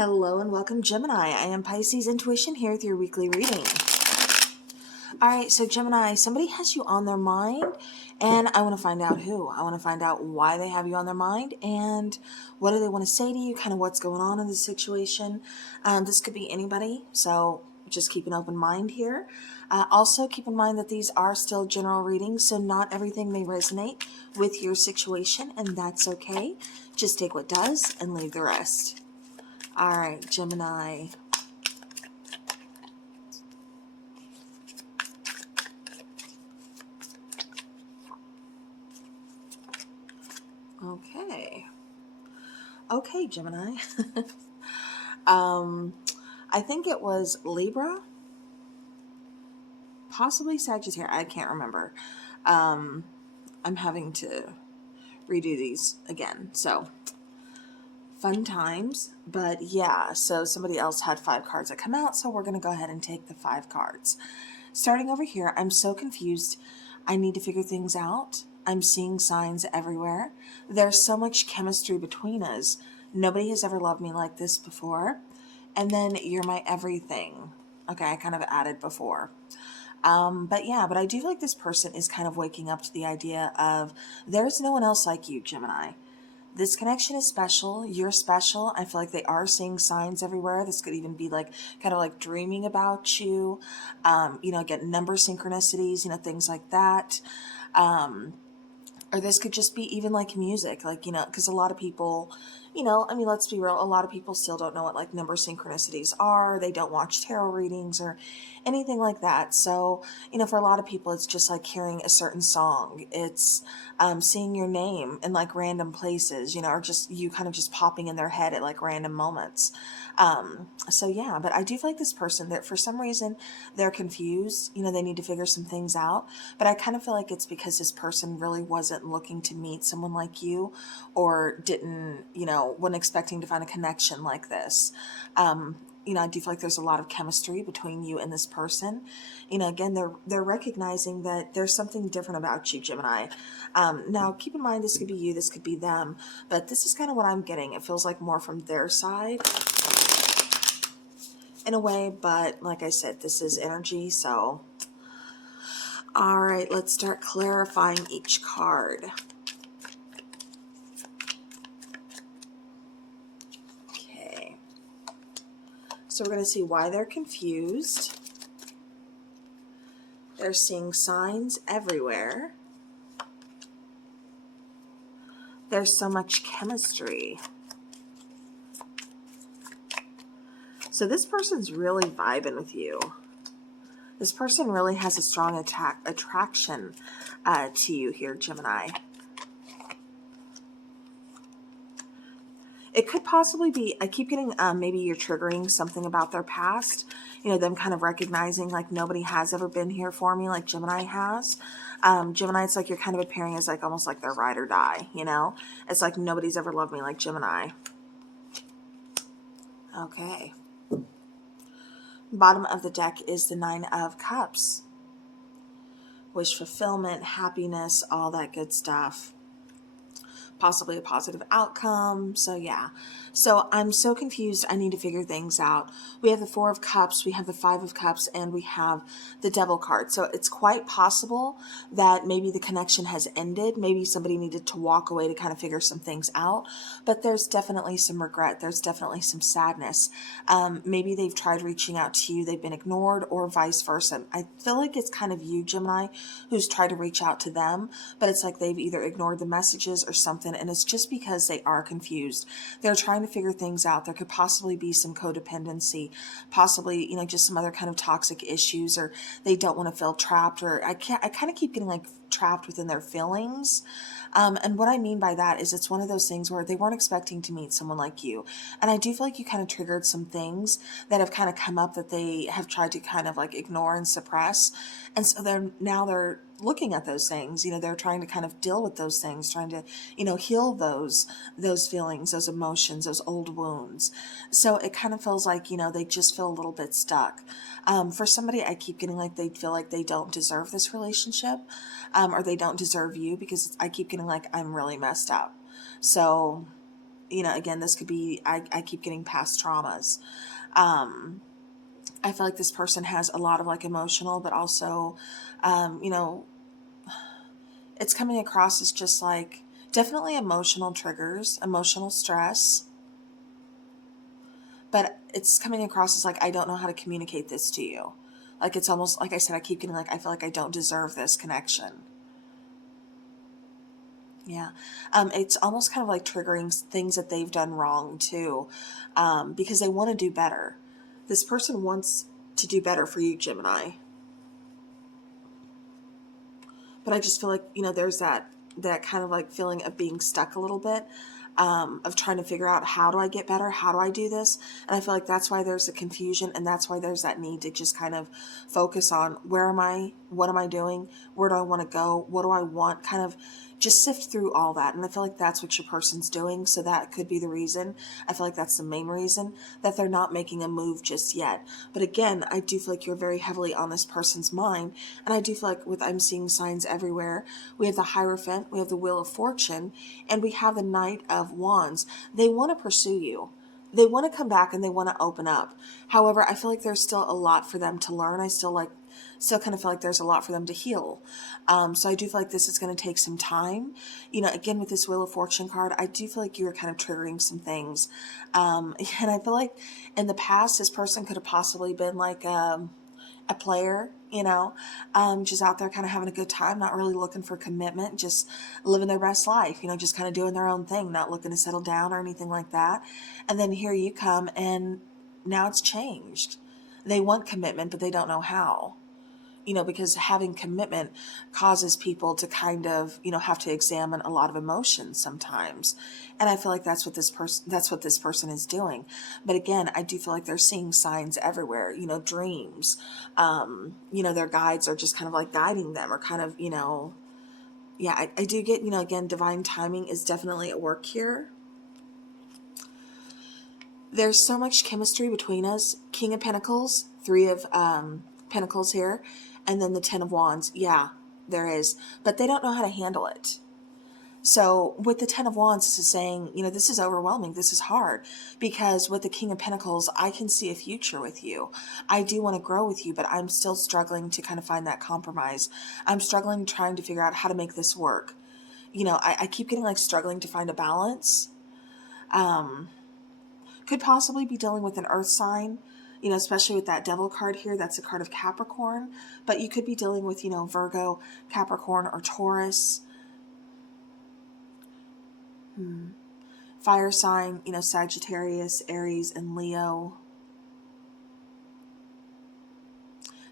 Hello and welcome, Gemini. I am Pisces Intuition here with your weekly reading. All right, so Gemini, somebody has you on their mind, and I want to find out who. I want to find out why they have you on their mind, and what do they want to say to you, kind of what's going on in the situation. This could be anybody, so just keep an open mind here. Also, keep in mind that these are still general readings, so not everything may resonate with your situation, and that's okay. Just take what does and leave the rest. All right, Gemini. Okay, Gemini. I think it was Libra, possibly Sagittarius. I can't remember. I'm having to redo these again, so fun times. But yeah, so somebody else had 5 cards that come out, so we're going to go ahead and take the 5 cards. Starting over here, I'm so confused. I need to figure things out. I'm seeing signs everywhere. There's so much chemistry between us. Nobody has ever loved me like this before. And then you're my everything. Okay, I kind of added before. But I do feel like this person is kind of waking up to the idea of there's no one else like you, Gemini. This connection is special. You're special. I feel like they are seeing signs everywhere. This could even be like kind of like dreaming about you. Get number synchronicities, things like that. Or this could just be even like music, because a lot of people, let's be real, a lot of people still don't know what like number synchronicities are. They don't watch tarot readings or anything like that. So, for a lot of people, it's just like hearing a certain song. It's seeing your name in like random places, or just you kind of just popping in their head at like random moments. But I do feel like this person that for some reason they're confused, they need to figure some things out. But I kind of feel like it's because this person really wasn't looking to meet someone like you, or wasn't expecting to find a connection like this. I do feel like there's a lot of chemistry between you and this person. Again, they're recognizing that there's something different about you, Gemini. Now, keep in mind, this could be you, this could be them, but this is kind of what I'm getting. It feels like more from their side in a way, but like I said, this is energy, so. All right, let's start clarifying each card. Okay. So we're going to see why they're confused. They're seeing signs everywhere. There's so much chemistry. So this person's really vibing with you. This person really has a strong attraction to you here, Gemini. It could possibly be, I keep getting maybe you're triggering something about their past, them kind of recognizing like nobody has ever been here for me like Gemini has. Gemini, it's like you're kind of appearing as like almost like their ride or die, It's like nobody's ever loved me like Gemini. Okay. Bottom of the deck is the 9 of Cups. Wish fulfillment, happiness, all that good stuff. Possibly a positive outcome. So yeah. So I'm so confused. I need to figure things out. We have the 4 of Cups, we have the 5 of Cups, and we have the Devil card. So it's quite possible that maybe the connection has ended. Maybe somebody needed to walk away to kind of figure some things out. But there's definitely some regret. There's definitely some sadness. Maybe they've tried reaching out to you. They've been ignored, or vice versa. I feel like it's kind of you, Gemini, who's tried to reach out to them. But it's like they've either ignored the messages or something. And it's just because they are confused. They're trying to figure things out. There could possibly be some codependency, possibly, just some other kind of toxic issues, or they don't want to feel trapped, or I kind of keep getting like trapped within their feelings. And what I mean by that is it's one of those things where they weren't expecting to meet someone like you. And I do feel like you kind of triggered some things that have kind of come up that they have tried to kind of like ignore and suppress. And so they're looking at those things, they're trying to kind of deal with those things, trying to, heal those feelings, those emotions, those old wounds. So it kind of feels like, they just feel a little bit stuck. For somebody, I keep getting like they feel like they don't deserve this relationship, or they don't deserve you, because I keep getting like I'm really messed up. So you know, again, this could be, I keep getting past traumas. I feel like this person has a lot of like emotional, but also, you know, it's coming across as just like definitely emotional triggers, emotional stress, but it's coming across as like, I don't know how to communicate this to you. Like, it's almost like I said, I keep getting like, I feel like I don't deserve this connection. Yeah. It's almost kind of like triggering things that they've done wrong too, because they want to do better. This person wants to do better for you, Gemini. But I just feel like, you know, there's that kind of like feeling of being stuck a little bit, of trying to figure out, how do I get better? How do I do this? And I feel like that's why there's a confusion, and that's why there's that need to just kind of focus on, where am I? What am I doing? Where do I want to go? What do I want? Kind of just sift through all that. And I feel like that's what your person's doing. So that could be the reason. I feel like that's the main reason that they're not making a move just yet. But again, I do feel like you're very heavily on this person's mind. And I do feel like I'm seeing signs everywhere. We have the Hierophant, we have the Wheel of Fortune, and we have the Knight of Wands. They want to pursue you. They want to come back and they want to open up. However, I feel like there's still a lot for them to learn. I still kind of feel like there's a lot for them to heal. So I do feel like this is going to take some time. You know, again, with this Wheel of Fortune card, I do feel like you're kind of triggering some things. And I feel like in the past, this person could have possibly been like, a player, you know, just out there kind of having a good time, not really looking for commitment, just living their best life, you know, just kind of doing their own thing, not looking to settle down or anything like that. And then here you come, and now it's changed. They want commitment, but they don't know how. You know, because having commitment causes people to kind of, you know, have to examine a lot of emotions sometimes. And I feel like that's what this person is doing. But again, I do feel like they're seeing signs everywhere, you know, dreams. You know, their guides are just kind of like guiding them, or kind of, you know, yeah, I do get, you know, again, divine timing is definitely at work here. There's so much chemistry between us. King of Pentacles, Three of Pentacles here, and then the Ten of Wands. Yeah, there is. But they don't know how to handle it. So with the Ten of Wands, this is saying, you know, this is overwhelming. This is hard. Because with the King of Pentacles, I can see a future with you. I do want to grow with you, but I'm still struggling to kind of find that compromise. I'm struggling trying to figure out how to make this work. You know, I keep getting like struggling to find a balance. Could possibly be dealing with an earth sign, you know, especially with that Devil card here. That's a card of Capricorn. But you could be dealing with, you know, Virgo, Capricorn, or Taurus. Fire sign, you know, Sagittarius, Aries, and Leo.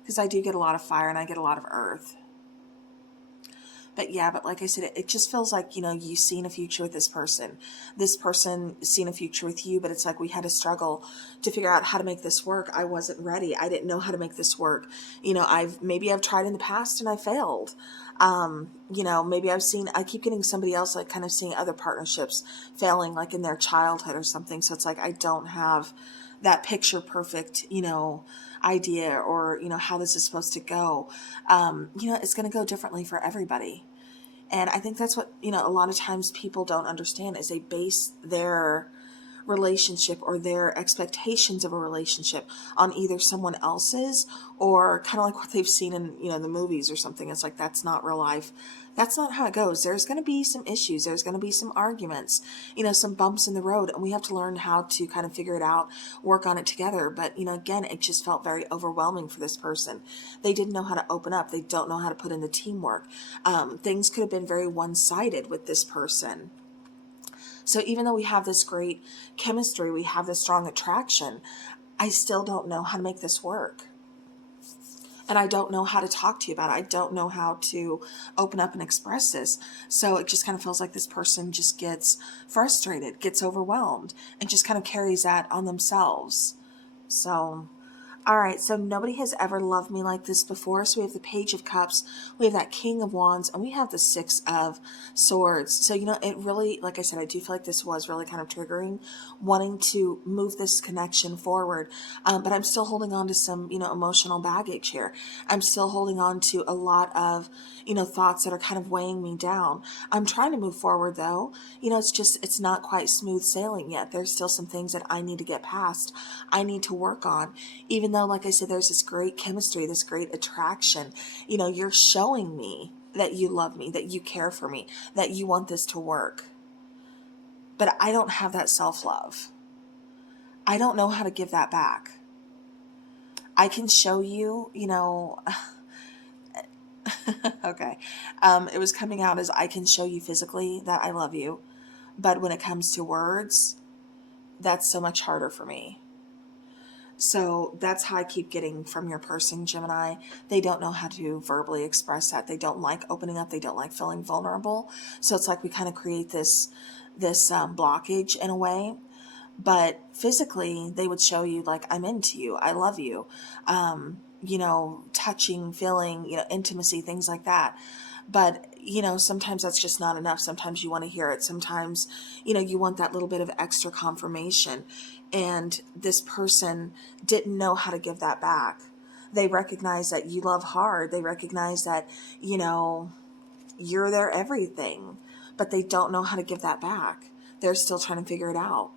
Because I do get a lot of fire and I get a lot of earth. But yeah, but like I said, it just feels like, you know, you've seen a future with this person. This person seen a future with you, but it's like we had to struggle to figure out how to make this work. I wasn't ready. I didn't know how to make this work. You know, I've tried in the past and I failed. You know, maybe I keep getting somebody else, like kind of seeing other partnerships failing, like in their childhood or something. So it's like, I don't have that picture perfect, you know, idea, or, you know, how this is supposed to go. You know, it's going to go differently for everybody. And I think that's what, you know, a lot of times people don't understand, is they base their relationship or their expectations of a relationship on either someone else's, or kind of like what they've seen in, you know, the movies or something. It's like, that's not real life. That's not how it goes. There's going to be some issues. There's going to be some arguments, you know, some bumps in the road, and we have to learn how to kind of figure it out, work on it together. But, you know, again, it just felt very overwhelming for this person. They didn't know how to open up. They don't know how to put in the teamwork. Things could have been very one-sided with this person. So even though we have this great chemistry, we have this strong attraction, I still don't know how to make this work. And I don't know how to talk to you about it. I don't know how to open up and express this. So it just kind of feels like this person just gets frustrated, gets overwhelmed, and just kind of carries that on themselves. So All right, so nobody has ever loved me like this before. So we have the Page of Cups, we have that King of Wands, and we have the Six of Swords. So, it really, like I said, I do feel like this was really kind of triggering, wanting to move this connection forward. But I'm still holding on to some, emotional baggage here. I'm still holding on to a lot of, thoughts that are kind of weighing me down. I'm trying to move forward though. It's not quite smooth sailing yet. There's still some things that I need to get past. I need to work on, even though, like I said, there's this great chemistry, this great attraction. You're showing me that you love me, that you care for me, that you want this to work. But I don't have that self-love. I don't know how to give that back. I can show you, okay. It was coming out as I can show you physically that I love you. But when it comes to words, that's so much harder for me. So that's how I keep getting from your person, Gemini. They don't know how to verbally express that. They don't like opening up. They don't like feeling vulnerable. So it's like we kind of create this blockage in a way. But physically, they would show you, like, I'm into you. I love you. Touching, feeling, intimacy, things like that. But, sometimes that's just not enough. Sometimes you want to hear it. Sometimes, you want that little bit of extra confirmation. And this person didn't know how to give that back. They recognize that you love hard. They recognize that, you're their everything. But they don't know how to give that back. They're still trying to figure it out.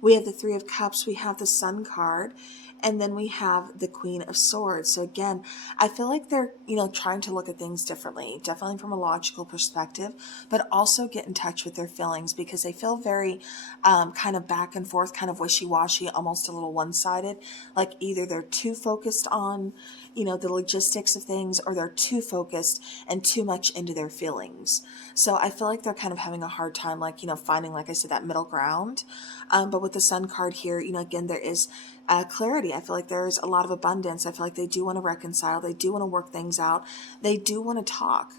We have the Three of Cups, we have the Sun card, and then we have the Queen of Swords. So again, I feel like they're, trying to look at things differently, definitely from a logical perspective, but also get in touch with their feelings, because they feel very kind of back and forth, kind of wishy-washy, almost a little one-sided. Like either they're too focused on, the logistics of things, or they're too focused and too much into their feelings. So I feel like they're kind of having a hard time, like, finding, like I said, that middle ground. But with the Sun card here, again, there is clarity. I feel like there's a lot of abundance. I feel like they do want to reconcile. They do want to work things out. They do want to talk.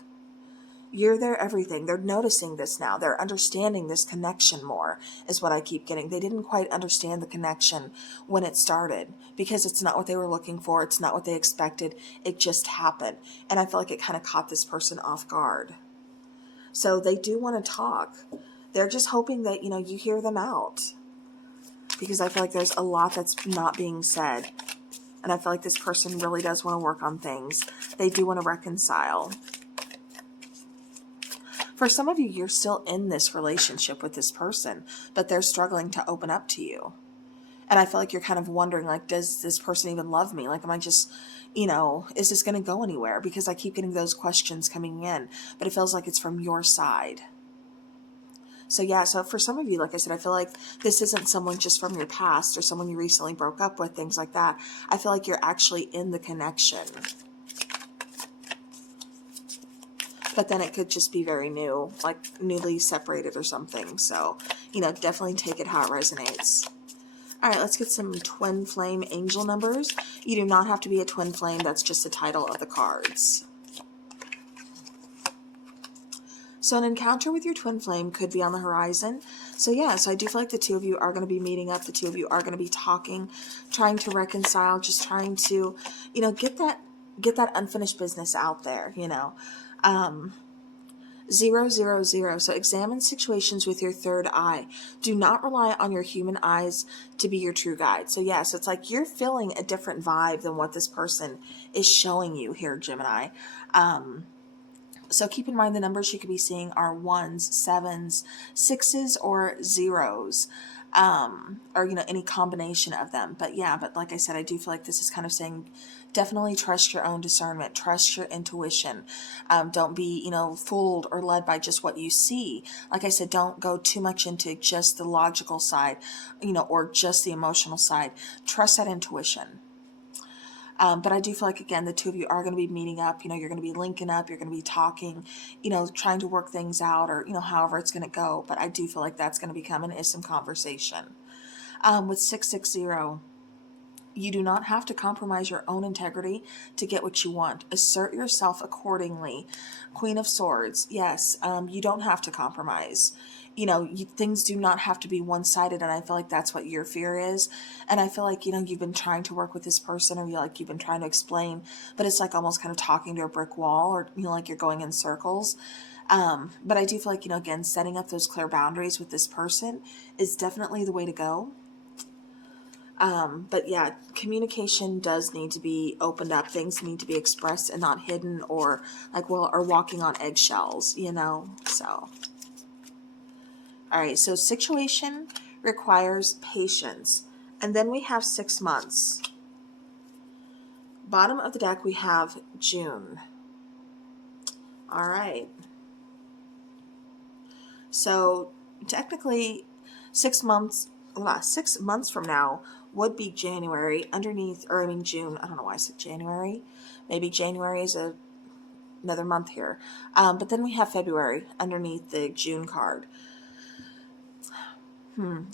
You're their everything. They're noticing this now. They're understanding this connection more, is what I keep getting. They didn't quite understand the connection when it started, because it's not what they were looking for. It's not what they expected. It just happened. And I feel like it kind of caught this person off guard. So they do want to talk. They're just hoping that, you hear them out, because I feel like there's a lot that's not being said. And I feel like this person really does want to work on things. They do want to reconcile. For some of you, you're still in this relationship with this person, but they're struggling to open up to you. And I feel like you're kind of wondering, like, does this person even love me? Like, am I just, is this going to go anywhere? Because I keep getting those questions coming in, but it feels like it's from your side. So yeah, so for some of you, like I said, I feel like this isn't someone just from your past or someone you recently broke up with, things like that. I feel like you're actually in the connection. But then it could just be very new, like newly separated or something. So, definitely take it how it resonates. All right, let's get some twin flame angel numbers. You do not have to be a twin flame. That's just the title of the cards. So an encounter with your twin flame could be on the horizon. So yeah, so I do feel like the two of you are going to be meeting up. The two of you are going to be talking, trying to reconcile, just trying to, get that unfinished business out there, 000. So examine situations with your third eye. Do not rely on your human eyes to be your true guide. So yeah, so it's like you're feeling a different vibe than what this person is showing you here, Gemini. So keep in mind the numbers you could be seeing are 1s, 7s, 6s, or 0s, or, any combination of them. But yeah, but like I said, I do feel like this is kind of saying definitely trust your own discernment, trust your intuition. Don't be, fooled or led by just what you see. Like I said, don't go too much into just the logical side, or just the emotional side. Trust that intuition. But I do feel like, again, the two of you are going to be meeting up. You're going to be linking up. You're going to be talking, trying to work things out, or, however it's going to go. But I do feel like that's going to be coming is some conversation. With 660, you do not have to compromise your own integrity to get what you want. Assert yourself accordingly. Queen of Swords. Yes, you don't have to compromise. you know, things do not have to be one-sided, and I feel like that's what your fear is. And I feel like, you know, you've been trying to work with this person, or you've been trying to explain, but it's like almost kind of talking to a brick wall, or, you know, like you're going in circles. But I do feel like, you know, again, setting up those clear boundaries with this person is definitely the way to go. But yeah, communication does need to be opened up. Things need to be expressed and not hidden, or like, well, or walking on eggshells, you know, so. All right, so situation requires patience. And then we have 6 months. Bottom of the deck, we have June. All right. So technically 6 months, 6 months from now would be January underneath, or I mean June. I don't know why I said January. Maybe January is another month here. But then we have February underneath the June card.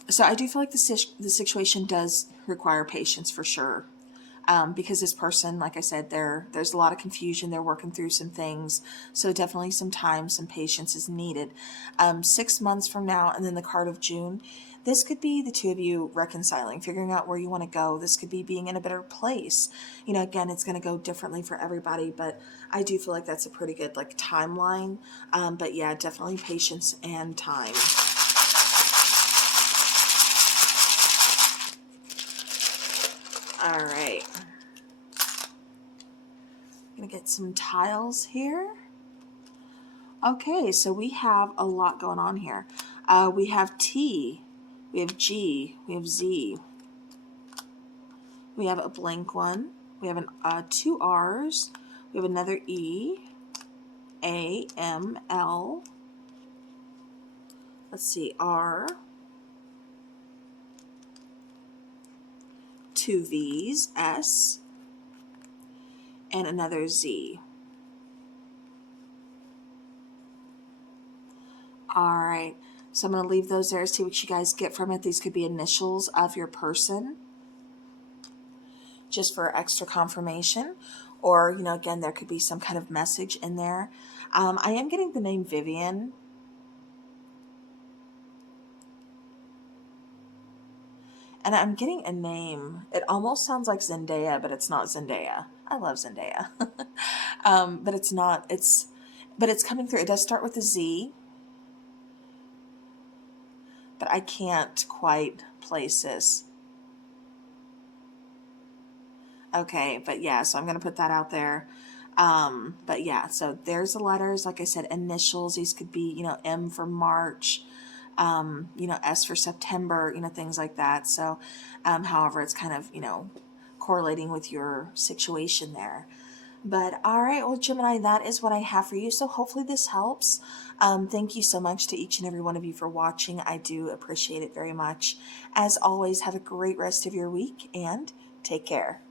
So I do feel like the situation does require patience for sure. Because this person, like I said, there's a lot of confusion. They're working through some things. So definitely some time, some patience is needed. 6 months from now, and then the card of June, this could be the two of you reconciling, figuring out where you want to go. This could be being in a better place. You know, again, it's going to go differently for everybody, but I do feel like that's a pretty good like timeline. But yeah, definitely patience and time. All right. I'm going to get some tiles here. Okay, so we have a lot going on here. We have T, we have G, we have Z. We have a blank one. We have two R's. We have another E, A, M, L. Let's see, R. Two V's, S, and another Z. All right, so I'm going to leave those there, see what you guys get from it. These could be initials of your person, just for extra confirmation. Or, you know, again, there could be some kind of message in there. I am getting the name Vivian. And I'm getting a name. It almost sounds like Zendaya, but it's not Zendaya. I love Zendaya. But it's not. But it's coming through. It does start with a Z. But I can't quite place this. Okay, but yeah, so I'm going to put that out there. But yeah, so there's the letters. Like I said, initials. These could be, you know, M for March, you know, S for September, you know, things like that. So, however, it's kind of, you know, correlating with your situation there. But all right, well, Gemini, that is what I have for you. So hopefully this helps. Thank you so much to each and every one of you for watching. I do appreciate it very much. As always, have a great rest of your week and take care.